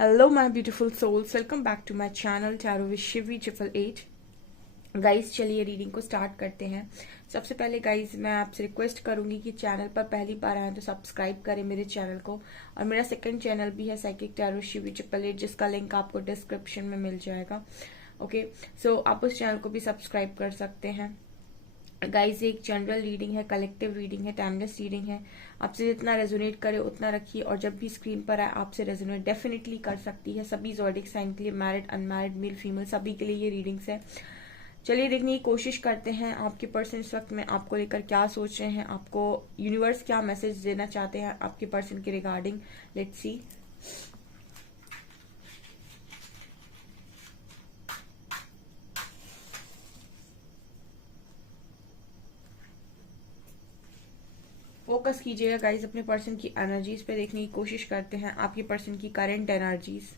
Hello, my beautiful souls. Welcome back to my channel Tarot with Shivi 888. Guys चलिए reading को start करते हैं। सबसे पहले गाइज मैं आपसे रिक्वेस्ट करूंगी कि चैनल पर पहली बार आए तो सब्सक्राइब करें मेरे चैनल को। और मेरा सेकंड चैनल भी है साइकिक टैरो शिवी 888, जिसका लिंक आपको डिस्क्रिप्शन में मिल जाएगा। ओके, सो आप उस चैनल को भी सब्सक्राइब कर सकते हैं। गाइज एक जनरल रीडिंग है, कलेक्टिव रीडिंग है, टाइमलेस रीडिंग है। आपसे जितना रेजोनेट करे उतना रखिए, और जब भी स्क्रीन पर आए आपसे रेजोनेट डेफिनेटली कर सकती है। सभी ज़ोडिक साइन के लिए, मैरिड अनमैरिड मेल फीमेल सभी के लिए ये रीडिंग्स है। चलिए देखने की कोशिश करते हैं आपके पर्सन इस वक्त में आपको लेकर क्या सोच रहे हैं, आपको यूनिवर्स क्या मैसेज देना चाहते हैं आपके पर्सन के रिगार्डिंग। Let's see. फोकस कीजिएगा गाइज अपने पर्सन की एनर्जीज पे, देखने की कोशिश करते हैं आपके पर्सन की करंट एनर्जीज।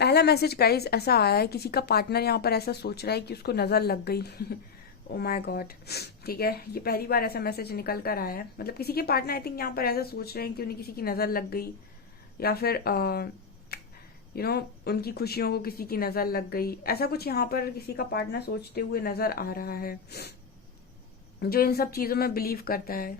पहला मैसेज गाइज ऐसा आया है, किसी का पार्टनर यहाँ पर ऐसा सोच रहा है कि उसको नजर लग गई। ओ माय गॉड, ठीक है, ये पहली बार ऐसा मैसेज निकल कर आया है। मतलब किसी के पार्टनर आई थिंक यहाँ पर ऐसा सोच रहे हैं कि उन्हें किसी की नजर लग गई, या फिर उनकी खुशियों को किसी की नजर लग गई। ऐसा कुछ यहाँ पर किसी का पार्टनर सोचते हुए नजर आ रहा है, जो इन सब चीजों में बिलीव करता है।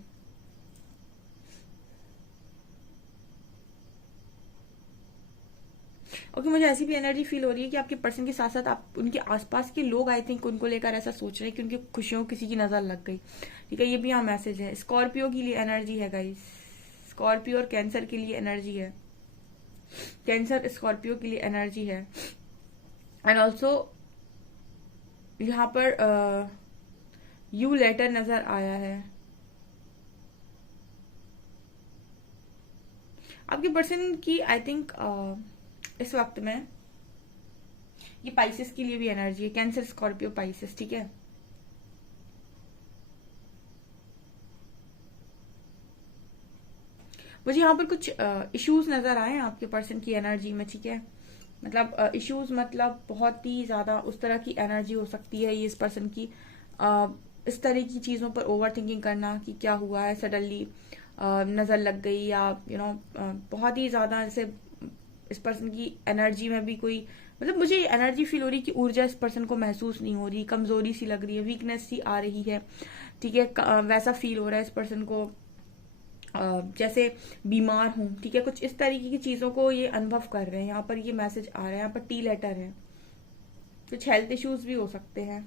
ओके, मुझे ऐसी भी एनर्जी फील हो रही है कि आपके पर्सन के साथ साथ आप उनके आसपास के लोग आई थिंक उनको लेकर ऐसा सोच रहे हैं कि उनकी खुशियों किसी की नजर लग गई। ठीक है, ये भी यहाँ मैसेज है। स्कॉर्पियो के लिए एनर्जी है गाइस, स्कॉर्पियो और कैंसर के लिए एनर्जी है। कैंसर स्कॉर्पियो के लिए एनर्जी है। एंड ऑल्सो यहाँ पर यू लेटर नजर आया है। आपके पर्सन की आई थिंक इस वक्त में ये पाइसेस के लिए भी एनर्जी है, कैंसर स्कॉर्पियो पाइसेस। ठीक है, मुझे यहाँ पर कुछ इश्यूज नजर आए हैं आपके पर्सन की एनर्जी में। ठीक है, मतलब इश्यूज मतलब बहुत ही ज्यादा उस तरह की एनर्जी हो सकती है ये इस पर्सन की। इस तरह की चीजों पर ओवर थिंकिंग करना कि क्या हुआ है, सडनली नजर लग गई, या बहुत ही ज्यादा जैसे इस पर्सन की एनर्जी में भी कोई, मतलब मुझे एनर्जी फील हो रही है कि ऊर्जा इस पर्सन को महसूस नहीं हो रही, कमजोरी सी लग रही है, वीकनेस सी आ रही है। ठीक है, वैसा फील हो रहा है इस पर्सन को, जैसे बीमार हूं। ठीक है, कुछ इस तरीके की चीजों को ये अनुभव कर रहे हैं। यहाँ पर ये मैसेज आ रहा है, यहाँ पर टी लेटर है। कुछ हेल्थ इश्यूज भी हो सकते हैं।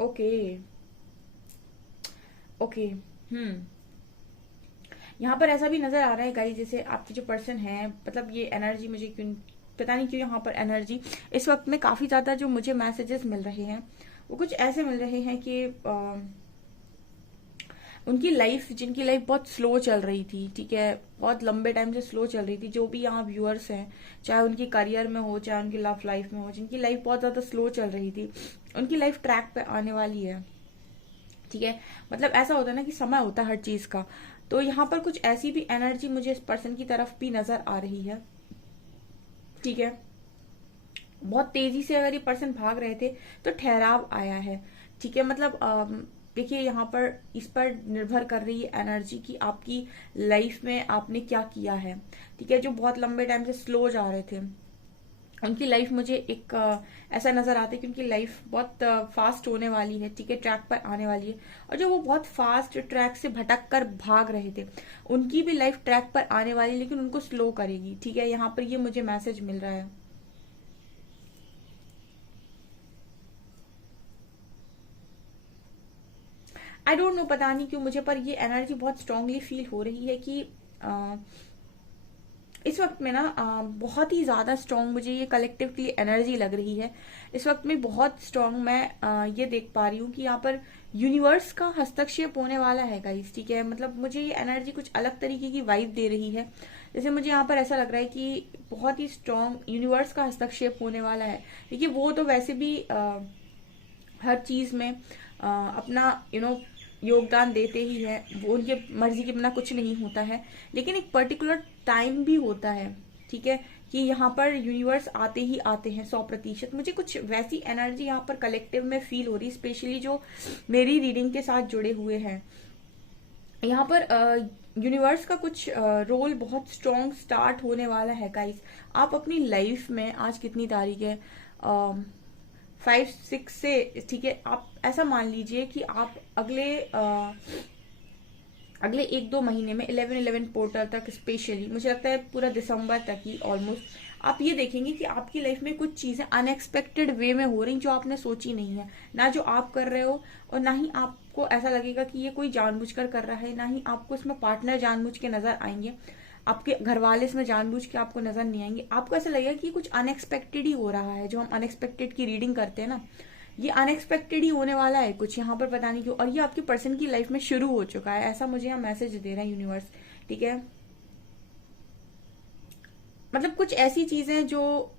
ओके ओके, यहाँ पर ऐसा भी नजर आ रहा है गाइस, जैसे आपके जो पर्सन है, मतलब ये एनर्जी मुझे क्यों पता नहीं क्यों यहाँ पर एनर्जी इस वक्त में काफी ज्यादा जो मुझे मैसेजेस मिल रहे हैं वो कुछ ऐसे मिल रहे हैं कि उनकी लाइफ, जिनकी लाइफ बहुत स्लो चल रही थी, ठीक है, बहुत लंबे टाइम से स्लो चल रही थी, जो भी यहाँ व्यूअर्स हैं, चाहे उनकी करियर में हो चाहे उनकी लव लाइफ में हो, जिनकी लाइफ बहुत ज्यादा स्लो चल रही थी, उनकी लाइफ ट्रैक पे आने वाली है। ठीक है, मतलब ऐसा होता है ना कि समय होता है हर चीज का। तो यहाँ पर कुछ ऐसी भी एनर्जी मुझे इस पर्सन की तरफ भी नजर आ रही है। ठीक है, बहुत तेजी से अगर ये पर्सन भाग रहे थे तो ठहराव आया है। ठीक है, मतलब देखिए यहाँ पर इस पर निर्भर कर रही है एनर्जी की आपकी लाइफ में आपने क्या किया है। ठीक है, जो बहुत लंबे टाइम से स्लो जा रहे थे उनकी लाइफ मुझे एक ऐसा नजर आता है कि उनकी लाइफ बहुत फास्ट होने वाली है। ठीक है, ट्रैक पर आने वाली है। और जो वो बहुत फास्ट ट्रैक से भटक कर भाग रहे थे उनकी भी लाइफ ट्रैक पर आने वाली है, लेकिन उनको स्लो करेगी। ठीक है, यहाँ पर ये मुझे मैसेज मिल रहा है। आई डोंट नो, पता नहीं क्यों मुझे पर ये एनर्जी बहुत स्ट्रांगली फील हो रही है कि इस वक्त में ना बहुत ही ज्यादा स्ट्रांग मुझे ये कलेक्टिव के लिए एनर्जी लग रही है। इस वक्त में बहुत स्ट्रांग मैं ये देख पा रही हूँ कि यहाँ पर यूनिवर्स का हस्तक्षेप होने वाला है गाइस, ठीक है। मतलब मुझे ये एनर्जी कुछ अलग तरीके की वाइब दे रही है। जैसे मुझे यहाँ पर ऐसा लग रहा है कि बहुत ही स्ट्रांग यूनिवर्स का हस्तक्षेप होने वाला है। देखिए वो तो वैसे भी हर चीज में अपना योगदान देते ही है, वो उनके मर्जी के बिना कुछ नहीं होता है। लेकिन एक पर्टिकुलर टाइम भी होता है, ठीक है, कि यहाँ पर यूनिवर्स आते ही आते हैं 100%। मुझे कुछ वैसी एनर्जी यहाँ पर कलेक्टिव में फील हो रही, स्पेशली जो मेरी रीडिंग के साथ जुड़े हुए हैं। यहाँ पर यूनिवर्स का कुछ रोल बहुत स्ट्रॉन्ग स्टार्ट होने वाला है गाइस। आप अपनी लाइफ में, आज कितनी तारीख है, 5-6 से, ठीक है, आप ऐसा मान लीजिए कि आप अगले 1-2 महीने में 11-11 पोर्टल तक, स्पेशली मुझे लगता है पूरा दिसंबर तक ही ऑलमोस्ट, आप ये देखेंगे कि आपकी लाइफ में कुछ चीजें अनएक्सपेक्टेड वे में हो रही जो आपने सोची नहीं है, ना जो आप कर रहे हो, और ना ही आपको ऐसा लगेगा कि ये कोई जानबूझकर कर रहा है, ना ही आपको इसमें पार्टनर जानबूझ के नजर आएंगे, आपके घर वाले इसमें जानबूझ के आपको नजर नहीं आएंगे। आपको ऐसा लगेगा कि कुछ अनएक्सपेक्टेड ही हो रहा है। जो हम अनएक्सपेक्टेड की रीडिंग करते हैं ना, ये अनएक्सपेक्टेड ही होने वाला है कुछ, यहाँ पर पता नहीं क्यों, और ये आपकी पर्सन की लाइफ में शुरू हो चुका है, ऐसा मुझे यहाँ मैसेज दे रहा है यूनिवर्स, ठीक है। मतलब कुछ ऐसी चीजें जो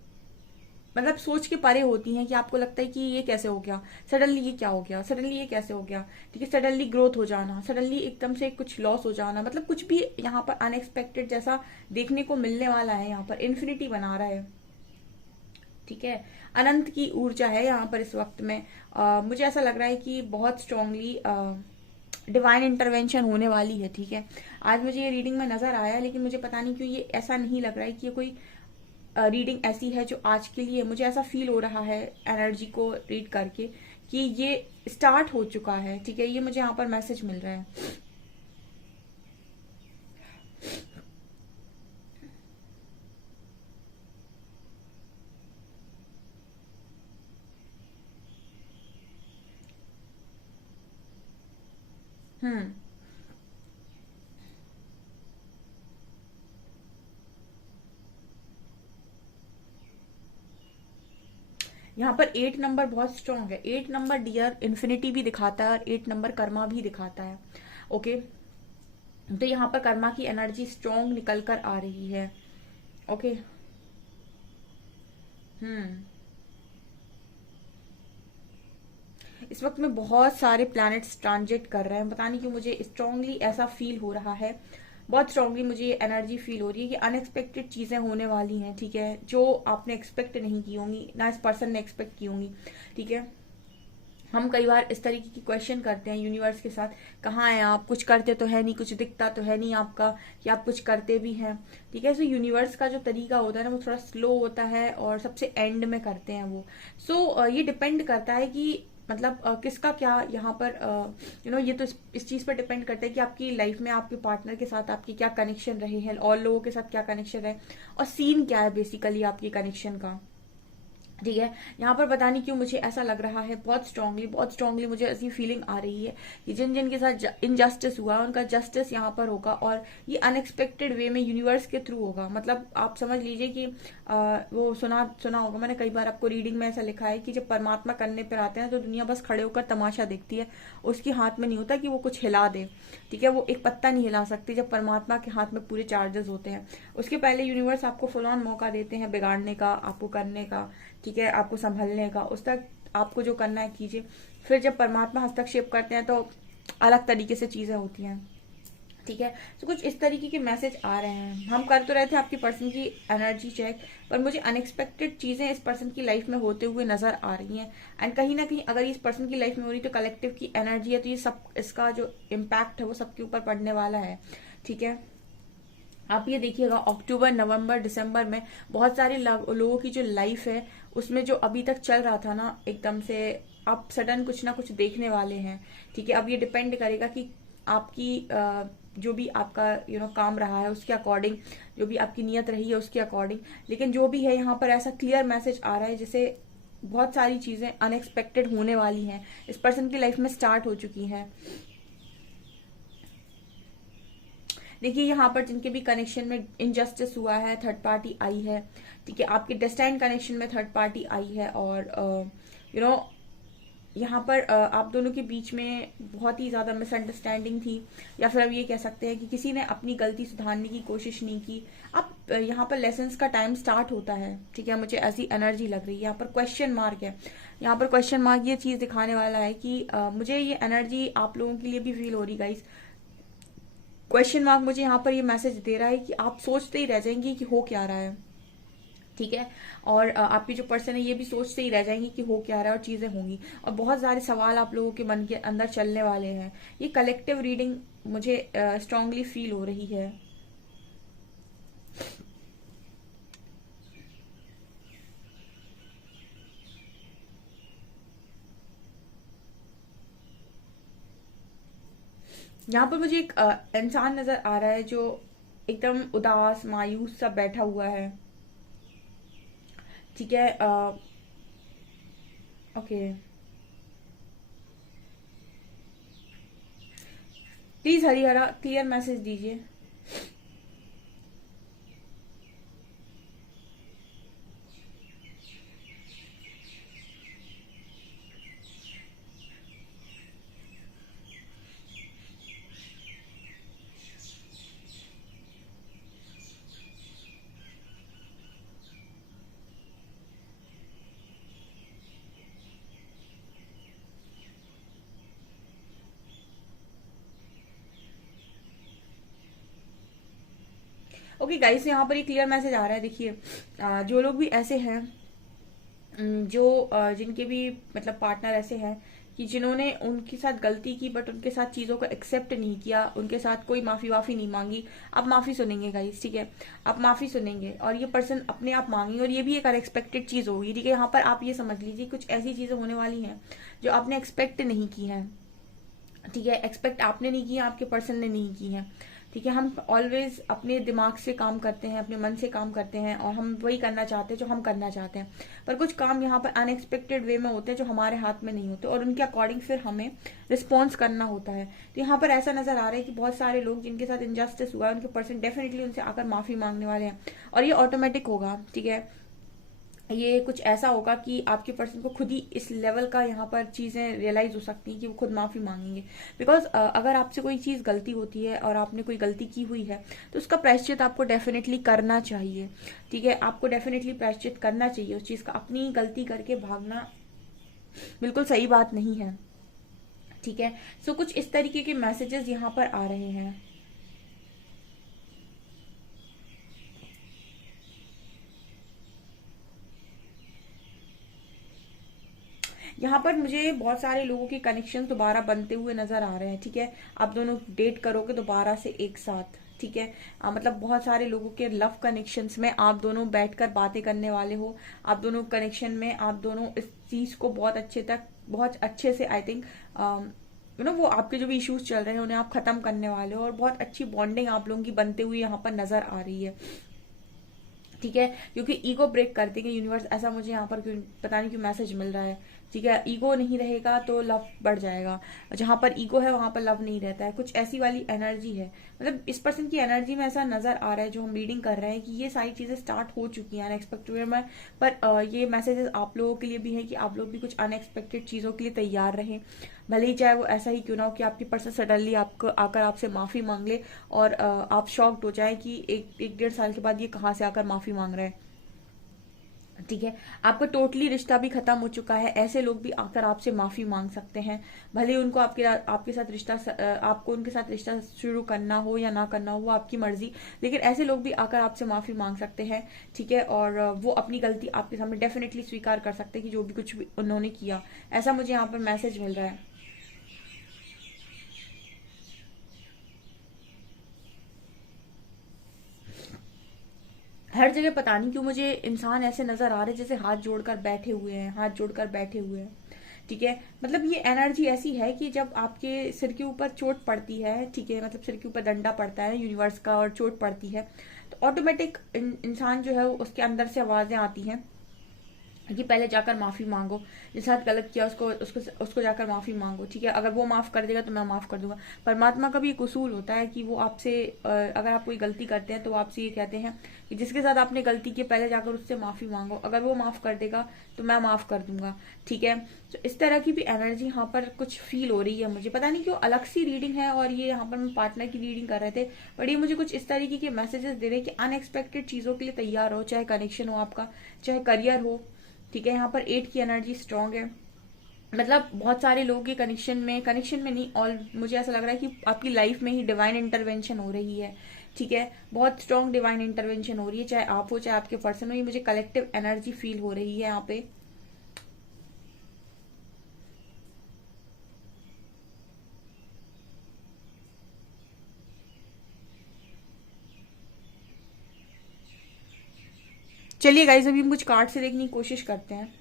मतलब सोच के परे होती हैं, कि आपको लगता है कि ये कैसे हो गया, सडनली ये क्या हो गया, सडनली ये कैसे हो गया, ठीक है, सडनली ग्रोथ हो जाना, सडनली एकदम से कुछ लॉस हो जाना, मतलब कुछ भी यहाँ पर अनएक्सपेक्टेड जैसा देखने को मिलने वाला है। यहाँ पर इन्फिनिटी बना रहा है, ठीक है, अनंत की ऊर्जा है यहाँ पर इस वक्त में। मुझे ऐसा लग रहा है कि बहुत स्ट्रांगली डिवाइन इंटरवेंशन होने वाली है, ठीक है। आज मुझे ये रीडिंग में नजर आया, लेकिन मुझे पता नहीं क्यों ये ऐसा नहीं लग रहा है कि ये कोई रीडिंग ऐसी है जो आज के लिए, मुझे ऐसा फील हो रहा है एनर्जी को रीड करके कि ये स्टार्ट हो चुका है, ठीक है। ये मुझे यहाँ पर मैसेज मिल रहा है। हम्म। यहाँ पर 8 नंबर बहुत स्ट्रांग है। 8 नंबर डियर इन्फिनिटी भी दिखाता है, और 8 नंबर कर्मा भी दिखाता है, ओके। तो यहाँ पर कर्मा की एनर्जी स्ट्रांग निकल कर आ रही है, ओके। हम्म। इस वक्त में बहुत सारे प्लैनेट्स ट्रांजिट कर रहे हैं, पता नहीं क्यों मुझे स्ट्रांगली ऐसा फील हो रहा है, बहुत स्ट्रांगली मुझे ये एनर्जी फील हो रही है कि अनएक्सपेक्टेड चीजें होने वाली हैं, ठीक है, जो आपने एक्सपेक्ट नहीं की होंगी, ना इस पर्सन ने एक्सपेक्ट की होंगी, ठीक है। हम कई बार इस तरीके की क्वेश्चन करते हैं यूनिवर्स के साथ, कहाँ हैं आप, कुछ करते तो है नहीं, कुछ दिखता तो है नहीं आपका कि आप कुछ करते भी हैं, ठीक है। सो यूनिवर्स का जो तरीका होता है ना, वो थोड़ा स्लो होता है, और सबसे एंड में करते हैं वो। सो ये डिपेंड करता है कि मतलब किसका क्या यहाँ पर ये तो इस चीज पर डिपेंड करता है कि आपकी लाइफ में आपके पार्टनर के साथ आपकी क्या कनेक्शन रहे हैं, और लोगों के साथ क्या कनेक्शन है, और सीन क्या है बेसिकली आपकी कनेक्शन का, ठीक है। यहाँ पर पता नहीं क्यों मुझे ऐसा लग रहा है, बहुत स्ट्रांगली मुझे ऐसी फीलिंग आ रही है कि जिन जिन के साथ इनजस्टिस हुआ है उनका जस्टिस यहाँ पर होगा, और ये अनएक्सपेक्टेड वे में यूनिवर्स के थ्रू होगा। मतलब आप समझ लीजिए कि वो सुना होगा मैंने कई बार आपको, रीडिंग में ऐसा लिखा है कि जब परमात्मा करने पर आते हैं तो दुनिया बस खड़े होकर तमाशा देखती है, उसके हाथ में नहीं होता कि वो कुछ हिला दे, ठीक है, वो एक पत्ता नहीं हिला सकती जब परमात्मा के हाथ में पूरे चार्जेस होते हैं। उसके पहले यूनिवर्स आपको फुल ऑन मौका देते हैं बिगाड़ने का, आपको करने का, ठीक है, आपको संभलने का, उस तक आपको जो करना है कीजिए। फिर जब परमात्मा हस्तक्षेप करते हैं तो अलग तरीके से चीजें होती हैं, ठीक है। तो कुछ इस तरीके के मैसेज आ रहे हैं। हम कर तो रहे थे आपकी पर्सन की एनर्जी चेक, पर मुझे अनएक्सपेक्टेड चीजें इस पर्सन की लाइफ में होते हुए नजर आ रही हैं, एंड कहीं ना कहीं अगर इस पर्सन की लाइफ में हो रही तो कलेक्टिव की एनर्जी है, तो ये सब, इसका जो इम्पैक्ट है वो सबके ऊपर पड़ने वाला है, ठीक है। आप ये देखिएगा अक्टूबर, नवंबर, दिसंबर में बहुत सारे लोगों की जो लाइफ है उसमें जो अभी तक चल रहा था ना, एकदम से आप सडन कुछ ना कुछ देखने वाले हैं, ठीक है। अब ये डिपेंड करेगा कि आपकी जो भी आपका काम रहा है उसके अकॉर्डिंग, जो भी आपकी नियत रही है उसके अकॉर्डिंग, लेकिन जो भी है यहाँ पर ऐसा क्लियर मैसेज आ रहा है जैसे बहुत सारी चीजें अनएक्सपेक्टेड होने वाली हैं, इस पर्सन की लाइफ में स्टार्ट हो चुकी हैं। देखिए यहाँ पर जिनके भी कनेक्शन में इनजस्टिस हुआ है, थर्ड पार्टी आई है, ठीक है, आपके डेस्टाइन कनेक्शन में थर्ड पार्टी आई है, और यू नो यहाँ पर आप दोनों के बीच में बहुत ही ज्यादा मिसअंडरस्टैंडिंग थी, या फिर अब ये कह सकते हैं कि किसी ने अपनी गलती सुधारने की कोशिश नहीं की। अब यहाँ पर लेसन्स का टाइम स्टार्ट होता है, ठीक है, मुझे ऐसी एनर्जी लग रही है। यहाँ पर क्वेश्चन मार्क है, यहाँ पर क्वेश्चन मार्क ये चीज दिखाने वाला है कि मुझे ये एनर्जी आप लोगों के लिए भी फील हो रही गाइस। क्वेश्चन मार्क मुझे यहाँ पर ये मैसेज दे रहा है कि आप सोचते ही रह जाएंगे कि हो क्या रहा है, ठीक है, और आपकी जो पर्सन है ये भी सोचते ही रह जाएंगे कि हो क्या रहा है और चीजें होंगी, और बहुत सारे सवाल आप लोगों के मन के अंदर चलने वाले हैं। ये कलेक्टिव रीडिंग मुझे स्ट्रांगली फील हो रही है। यहाँ पर मुझे एक इंसान नजर आ रहा है जो एकदम उदास मायूस सा बैठा हुआ है, ठीक है, okay, please Harihara clear message दीजिए। ओके गाइस, यहाँ पर एक क्लियर मैसेज आ रहा है। देखिए जो लोग भी ऐसे हैं, जो जिनके भी मतलब पार्टनर ऐसे हैं कि जिन्होंने उनके साथ गलती की बट उनके साथ चीजों को एक्सेप्ट नहीं किया, उनके साथ कोई माफी वाफी नहीं मांगी। आप माफी सुनेंगे गाइस, ठीक है, आप माफी सुनेंगे और ये पर्सन अपने आप मांगेंगे, और ये भी एक अनएक्सपेक्टेड चीज होगी, ठीक है। यहाँ पर आप ये समझ लीजिए कुछ ऐसी चीजें होने वाली हैं जो आपने एक्सपेक्ट नहीं की है, ठीक है, एक्सपेक्ट आपने नहीं किया, आपके पर्सन ने नहीं की है, ठीक है। हम ऑलवेज अपने दिमाग से काम करते हैं, अपने मन से काम करते हैं, और हम वही करना चाहते हैं जो हम करना चाहते हैं, पर कुछ काम यहाँ पर अनएक्सपेक्टेड वे में होते हैं जो हमारे हाथ में नहीं होते, और उनके अकॉर्डिंग फिर हमें रिस्पॉन्स करना होता है। तो यहाँ पर ऐसा नजर आ रहा है कि बहुत सारे लोग जिनके साथ इनजस्टिस हुआ है उनके पर्सन डेफिनेटली उनसे आकर माफी मांगने वाले हैं, और ये ऑटोमेटिक होगा, ठीक है। ये कुछ ऐसा होगा कि आपके पर्सन को खुद ही इस लेवल का यहाँ पर चीजें रियलाइज हो सकती हैं कि वो खुद माफी मांगेंगे। बिकॉज अगर आपसे कोई चीज गलती होती है और आपने कोई गलती की हुई है तो उसका प्रायश्चित आपको डेफिनेटली करना चाहिए, ठीक है, आपको डेफिनेटली प्रायश्चित करना चाहिए उस चीज का। अपनी गलती करके भागना बिल्कुल सही बात नहीं है, ठीक है। सो कुछ इस तरीके के मैसेजेस यहाँ पर आ रहे हैं। यहाँ पर मुझे बहुत सारे लोगों के कनेक्शन दोबारा बनते हुए नजर आ रहे हैं, ठीक है। आप दोनों डेट करोगे दोबारा से एक साथ, ठीक है। मतलब बहुत सारे लोगों के लव कनेक्शंस में आप दोनों बैठकर बातें करने वाले हो। आप दोनों कनेक्शन में आप दोनों इस चीज को बहुत अच्छे से आई थिंक वो आपके जो भी इश्यूज चल रहे हैं उन्हें आप खत्म करने वाले हो, और बहुत अच्छी बॉन्डिंग आप लोगों की बनते हुए यहाँ पर नजर आ रही है, ठीक है। क्योंकि ईगो ब्रेक कर देंगे यूनिवर्स, ऐसा मुझे यहाँ पर क्यों पता नहीं क्यों मैसेज मिल रहा है, ठीक है। ईगो नहीं रहेगा तो लव बढ़ जाएगा, जहां पर ईगो है वहां पर लव नहीं रहता है, कुछ ऐसी वाली एनर्जी है। मतलब इस पर्सन की एनर्जी में ऐसा नजर आ रहा है जो हम रीडिंग कर रहे हैं कि ये सारी चीजें स्टार्ट हो चुकी हैं अनएक्सपेक्टेड वे में। पर ये मैसेजेस आप लोगों के लिए भी है कि आप लोग भी कुछ अनएक्सपेक्टेड चीजों के लिए तैयार रहें, भले ही चाहे वो ऐसा ही क्यों ना हो कि आपकी पर्सन सडनली आपको आकर आपसे माफी मांग ले और आप शॉक्ड हो जाए कि एक डेढ़ साल के बाद ये कहाँ से आकर माफी मांग रहा है, ठीक है। आपका टोटली रिश्ता भी खत्म हो चुका है, ऐसे लोग भी आकर आपसे माफी मांग सकते हैं, भले ही उनको आपके साथ रिश्ता आपको उनके साथ रिश्ता शुरू करना हो या ना करना हो वो आपकी मर्जी, लेकिन ऐसे लोग भी आकर आपसे माफी मांग सकते हैं, ठीक है। और वो अपनी गलती आपके सामने डेफिनेटली स्वीकार कर सकते हैं कि जो भी कुछ भी उन्होंने किया, ऐसा मुझे यहाँ पर मैसेज मिल रहा है। हर जगह पता नहीं क्यों मुझे इंसान ऐसे नजर आ रहे जैसे हाथ जोड़कर बैठे हुए हैं, हाथ जोड़कर बैठे हुए हैं, ठीक है। मतलब ये एनर्जी ऐसी है कि जब आपके सिर के ऊपर चोट पड़ती है, ठीक है, मतलब सिर के ऊपर डंडा पड़ता है यूनिवर्स का और चोट पड़ती है, तो ऑटोमेटिक इंसान जो है उसके अंदर से आवाजें आती हैं, कि पहले जाकर माफी मांगो, जिसके साथ गलत किया उसको उसको उसको जाकर माफी मांगो, ठीक है। अगर वो माफ कर देगा तो मैं माफ कर दूंगा। परमात्मा का भी एक उसूल होता है कि वो आपसे अगर आप कोई गलती करते हैं तो वो आपसे ये कहते हैं कि जिसके साथ आपने गलती की पहले जाकर उससे माफी मांगो, अगर वो माफ कर देगा तो मैं माफ कर दूंगा, ठीक है। तो इस तरह की भी एनर्जी यहाँ पर कुछ फील हो रही है मुझे, पता नहीं क्यों अलग सी रीडिंग है, और ये यहाँ पर हम पार्टनर की रीडिंग कर रहे थे, बट ये मुझे कुछ इस तरीके के मैसेजेस दे रहे हैं कि अनएक्सपेक्टेड चीजों के लिए तैयार हो, चाहे कनेक्शन हो आपका, चाहे करियर हो, ठीक है। यहाँ पर 8 की एनर्जी स्ट्रांग है, मतलब बहुत सारे लोगों के कनेक्शन में नहीं, ऑल मुझे ऐसा लग रहा है कि आपकी लाइफ में ही डिवाइन इंटरवेंशन हो रही है, ठीक है। बहुत स्ट्रांग डिवाइन इंटरवेंशन हो रही है, चाहे आप हो चाहे आपके पर्सन हो, ये मुझे कलेक्टिव एनर्जी फील हो रही है यहाँ पे। चलिए गाइस, अभी हम कुछ कार्ड से देखने की कोशिश करते हैं।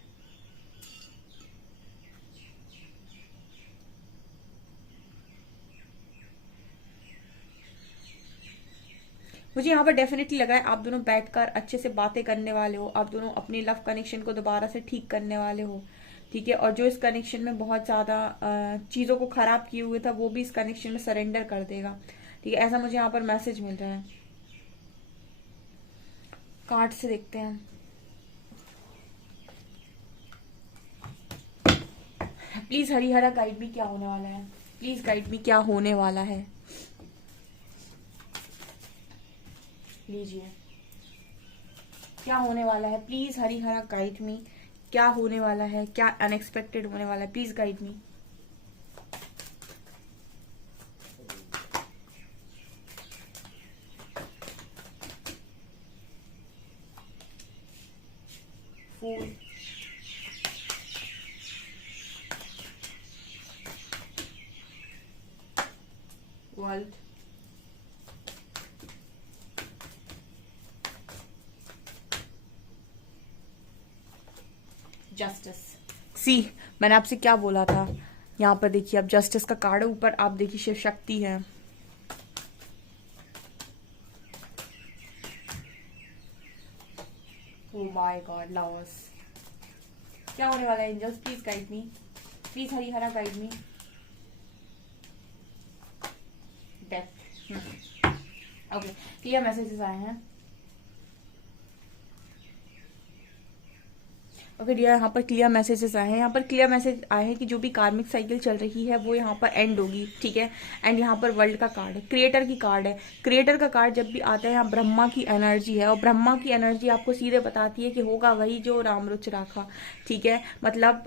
मुझे यहाँ पर डेफिनेटली लगा है आप दोनों बैठकर अच्छे से बातें करने वाले हो, आप दोनों अपने लव कनेक्शन को दोबारा से ठीक करने वाले हो, ठीक है। और जो इस कनेक्शन में बहुत ज्यादा चीजों को खराब किए हुए था वो भी इस कनेक्शन में सरेंडर कर देगा, ठीक है। ऐसा मुझे यहाँ पर मैसेज मिल रहा है। कार्ड से देखते हैं। प्लीज हरिहरा गाइड मी, क्या होने वाला है, प्लीज गाइड मी, क्या होने वाला है। लीजिए, क्या होने वाला है, प्लीज हरिहरा गाइड मी, क्या होने वाला है, क्या अनएक्सपेक्टेड होने वाला है, please guide me. Fool, world, justice. See, मैंने आपसे क्या बोला था। यहाँ पर देखिए, अब जस्टिस का कार्ड है, ऊपर आप देखिए शिव शक्ति है। Oh my god, lovers. क्या होने वाला है angels, please guide me, please Harihara guide me. Death. Okay, clear messages आए हैं। ओके डियर, यहाँ पर क्लियर मैसेजेस आए हैं, यहाँ पर क्लियर मैसेज आए हैं कि जो भी कार्मिक साइकिल चल रही है वो यहाँ पर एंड होगी, ठीक है। एंड यहाँ पर वर्ल्ड का कार्ड है, क्रिएटर की कार्ड है। क्रिएटर का कार्ड जब भी आता है यहाँ ब्रह्मा की एनर्जी है, और ब्रह्मा की एनर्जी आपको सीधे बताती है कि होगा वही जो राम रुच राखा, ठीक है। मतलब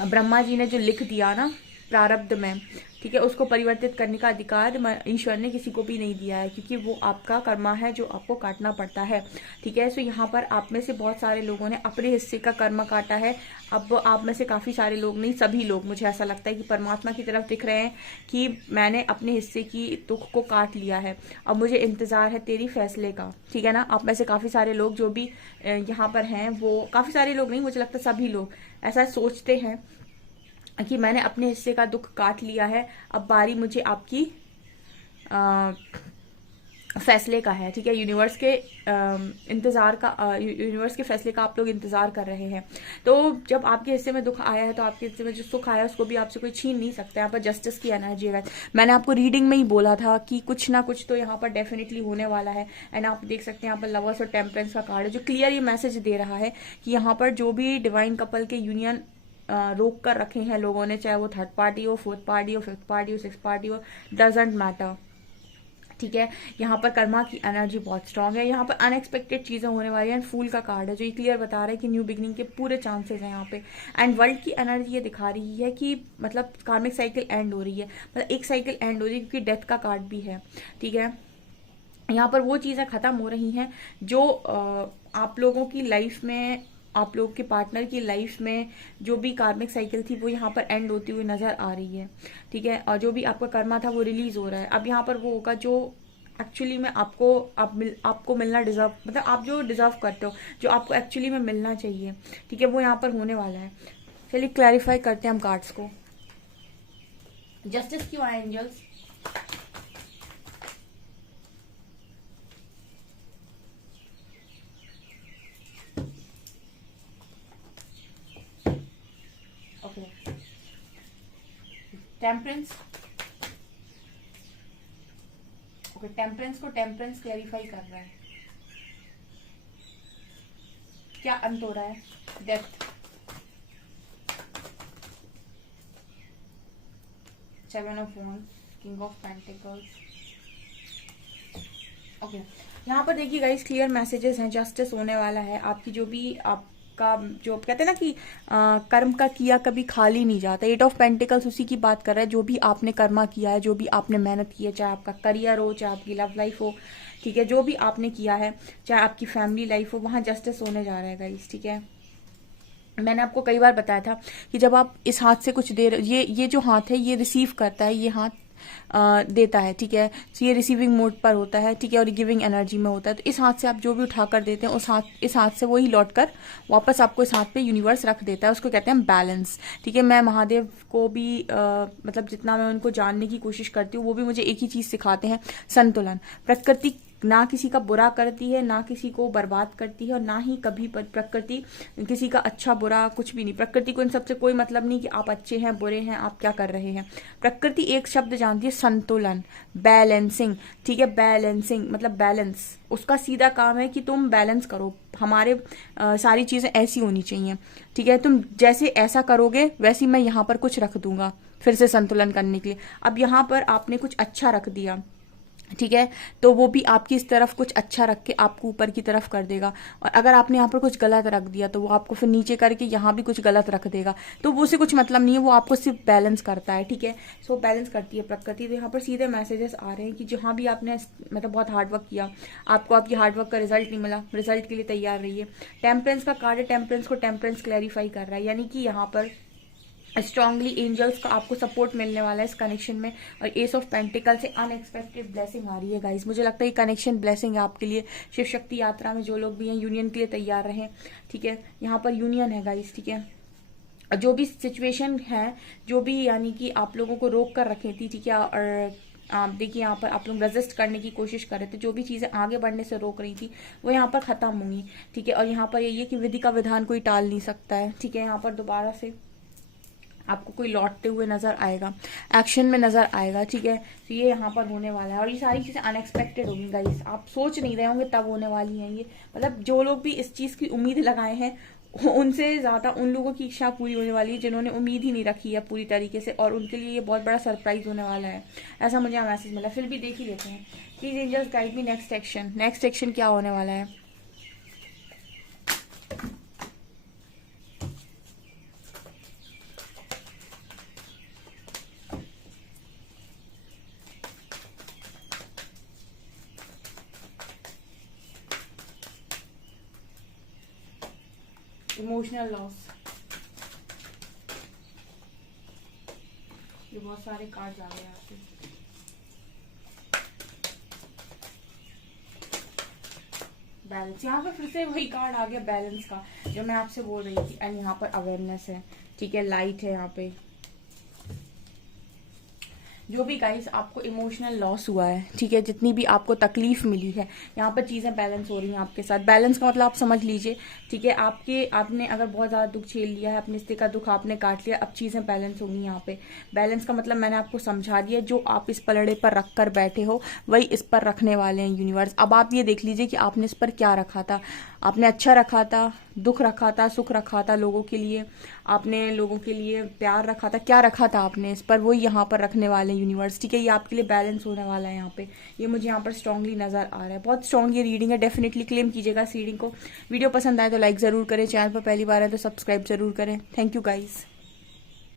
ब्रह्मा जी ने जो लिख दिया ना प्रारब्ध में, ठीक है, उसको परिवर्तित करने का अधिकार ईश्वर ने किसी को भी नहीं दिया है, क्योंकि वो आपका कर्मा है जो आपको काटना पड़ता है, ठीक है। सो यहाँ पर आप में से बहुत सारे लोगों ने अपने हिस्से का कर्म काटा है। अब आप में से काफी सारे लोग, नहीं सभी लोग, मुझे ऐसा लगता है कि परमात्मा की तरफ दिख रहे हैं कि मैंने अपने हिस्से की दुख को काट लिया है, अब मुझे इंतजार है तेरी फैसले का, ठीक है ना। आप में से काफी सारे लोग जो भी यहाँ पर हैं, वो काफी सारे लोग नहीं, मुझे लगता है सभी लोग ऐसा सोचते हैं कि मैंने अपने हिस्से का दुख काट लिया है, अब बारी मुझे आपकी फैसले का है, ठीक है। यूनिवर्स के इंतजार का, यूनिवर्स के फैसले का आप लोग इंतजार कर रहे हैं। तो जब आपके हिस्से में दुख आया है तो आपके हिस्से में जो सुख आया है उसको भी आपसे कोई छीन नहीं सकता। यहाँ पर जस्टिस की एनर्जी है। मैंने आपको रीडिंग में ही बोला था कि कुछ ना कुछ तो यहाँ पर डेफिनेटली होने वाला है। एंड आप देख सकते हैं यहाँ पर लवर्स और टेम्परेंस का कार्ड है, जो क्लियर ये मैसेज दे रहा है कि यहाँ पर जो भी डिवाइन कपल के यूनियन रोक कर रखे हैं लोगों ने, चाहे वो थर्ड पार्टी हो, फोर्थ पार्टी हो, फिफ्थ पार्टी हो, सिक्स पार्टी हो, डजेंट मैटर, ठीक है। यहाँ पर कर्मा की एनर्जी बहुत स्ट्रांग है, यहाँ पर अनएक्सपेक्टेड चीजें होने वाली हैं। फूल का कार्ड है जो ये क्लियर बता रहा है कि न्यू बिगनिंग के पूरे चांसेस हैं यहाँ पे। एंड वर्ल्ड की एनर्जी ये दिखा रही है कि मतलब कार्मिक साइकिल एंड हो रही है, मतलब एक साइकिल एंड हो रही है, क्योंकि डेथ का कार्ड भी है, ठीक है। यहाँ पर वो चीजें खत्म हो रही हैं जो आप लोगों की लाइफ में, आप लोग के पार्टनर की लाइफ में जो भी कार्मिक साइकिल थी वो यहाँ पर एंड होती हुई नजर आ रही है, ठीक है। और जो भी आपका कर्मा था वो रिलीज हो रहा है। अब यहाँ पर वो होगा जो एक्चुअली में आपको मिलना डिजर्व, मतलब आप जो डिजर्व करते हो, जो आपको एक्चुअली में मिलना चाहिए, ठीक है, वो यहाँ पर होने वाला है। चलिए क्लैरिफाई करते हैं हम कार्ड्स को। जस्टिस क्यों आए एंजल्स? टेम्परेंस, ओके, टेम्परेंस को टेम्परेंस क्लैरिफाई कर रहा है, क्या अंत हो रहा है, death, 7 of wands, king of pentacles, okay. यहाँ पर देखिए गाइस क्लियर मैसेजेस हैं, जस्टिस होने वाला है, आपकी जो भी आपका जो कहते हैं ना कि कर्म का किया कभी खाली नहीं जाता, 8 ऑफ पेंटिकल्स उसी की बात कर रहा है, जो भी आपने कर्मा किया है, जो भी आपने मेहनत की है, चाहे आपका करियर हो, चाहे आपकी लव लाइफ हो, ठीक है, जो भी आपने किया है, चाहे आपकी फैमिली लाइफ हो, वहां जस्टिस होने जा रहा है गाइस, ठीक है। मैंने आपको कई बार बताया था कि जब आप इस हाथ से कुछ दे रहे, ये जो हाथ है ये रिसीव करता है, ये हाथ देता है, ठीक है, तो ये रिसीविंग मोड पर होता है, ठीक है, और गिविंग एनर्जी में होता है। तो इस हाथ से आप जो भी उठाकर देते हैं इस हाथ से वही लौट कर वापस आपको इस हाथ पे यूनिवर्स रख देता है, उसको कहते हैं बैलेंस, ठीक है। मैं महादेव को भी मतलब जितना मैं उनको जानने की कोशिश करती हूँ, वो भी मुझे एक ही चीज सिखाते हैं, संतुलन। प्रकृति ना किसी का बुरा करती है, ना किसी को बर्बाद करती है, और ना ही कभी प्रकृति किसी का अच्छा बुरा कुछ भी नहीं। प्रकृति को इन सबसे कोई मतलब नहीं कि आप अच्छे हैं बुरे हैं, आप क्या कर रहे हैं। प्रकृति एक शब्द जानती है, संतुलन, बैलेंसिंग, ठीक है। बैलेंसिंग मतलब बैलेंस, उसका सीधा काम है कि तुम बैलेंस करो, हमारे सारी चीजें ऐसी होनी चाहिए, ठीक है। तुम जैसे ऐसा करोगे वैसे मैं यहाँ पर कुछ रख दूंगा फिर से संतुलन करने के लिए। अब यहाँ पर आपने कुछ अच्छा रख दिया, ठीक है, तो वो भी आपकी इस तरफ कुछ अच्छा रख के आपको ऊपर की तरफ कर देगा, और अगर आपने यहाँ पर कुछ गलत रख दिया तो वो आपको फिर नीचे करके यहाँ भी कुछ गलत रख देगा, तो वो से कुछ मतलब नहीं है, वो आपको सिर्फ बैलेंस करता है, ठीक है। सो बैलेंस करती है प्रकृति। तो यहाँ पर सीधे मैसेजेस आ रहे हैं कि जहाँ भी आपने मतलब बहुत हार्डवर्क किया, आपको आपकी हार्डवर्क का रिजल्ट नहीं मिला, रिजल्ट के लिए तैयार रहिए। टेम्परेंस का कार्ड है, टेम्परेंस को टेम्परेंस क्लैरिफाई कर रहा है, यानी कि यहाँ पर स्ट्रांगली एंजल्स का आपको सपोर्ट मिलने वाला है इस कनेक्शन में। और एस ऑफ पेंटिकल से अनएक्सपेक्टेड ब्लेसिंग आ रही है गाइस, मुझे लगता है ये कनेक्शन ब्लेसिंग है आपके लिए। शिव शक्ति यात्रा में जो लोग भी हैं यूनियन के लिए तैयार रहें, ठीक है। यहाँ पर यूनियन है गाइस, ठीक है। जो भी सिचुएशन है, जो भी यानी कि आप लोगों को रोक कर रखी थी, ठीक है, और आप देखिए यहाँ पर आप लोग रेजिस्ट करने की कोशिश कर रहे थे, जो भी चीजें आगे बढ़ने से रोक रही थी वो यहाँ पर खत्म होंगी, ठीक है। और यहाँ पर यही है कि विधि का विधान कोई टाल नहीं सकता है, ठीक है। यहाँ पर दोबारा से आपको कोई लौटते हुए नजर आएगा, एक्शन में नजर आएगा, ठीक है। तो ये यहाँ पर होने वाला है, और ये सारी चीजें अनएक्सपेक्टेड होंगी गाइस, आप सोच नहीं रहे होंगे तब होने वाली हैं ये। मतलब जो लोग भी इस चीज की उम्मीद लगाए हैं, उनसे ज्यादा उन लोगों की इच्छा पूरी होने वाली है जिन्होंने उम्मीद ही नहीं रखी है पूरी तरीके से, और उनके लिए ये बहुत बड़ा सरप्राइज होने वाला है, ऐसा मुझे यहाँ मैसेज मिला। फिर भी देख ही लेते हैं। Please angels guide me next action, next action क्या होने वाला है। इमोशनल लॉस, ये बहुत सारे कार्ड आ गए यहाँ पे। बैलेंस, यहाँ पे फिर से वही कार्ड आ गया बैलेंस का जो मैं आपसे बोल रही थी। एंड यहाँ पर अवेयरनेस है, ठीक है, लाइट है यहाँ पे। जो भी गाइस आपको इमोशनल लॉस हुआ है, ठीक है, जितनी भी आपको तकलीफ मिली है, यहाँ पर चीजें बैलेंस हो रही हैं आपके साथ। बैलेंस का मतलब आप समझ लीजिए, ठीक है, आपने अगर बहुत ज्यादा दुख झेल लिया है, अपने रिश्ते का दुख आपने काट लिया, अब चीजें बैलेंस होंगी यहाँ पे। बैलेंस का मतलब मैंने आपको समझा दिया, जो आप इस पलड़े पर रख कर बैठे हो वही इस पर रखने वाले हैं यूनिवर्स। अब आप ये देख लीजिए कि आपने इस पर क्या रखा था। आपने अच्छा रखा था, दुख रखा था, सुख रखा था लोगों के लिए, आपने लोगों के लिए प्यार रखा था, क्या रखा था आपने इस पर, वो यहाँ पर रखने वाले यूनिवर्स, ठीक है। ये आपके लिए बैलेंस होने वाला है यहाँ पे, ये मुझे यहाँ पर स्ट्रांगली नजर आ रहा है। बहुत स्ट्रांग ये रीडिंग है, डेफिनेटली क्लेम कीजिएगा इस रीडिंग को। वीडियो पसंद आए तो लाइक जरूर करें, चैनल पर पहली बार है तो सब्सक्राइब जरूर करें। Thank you guys.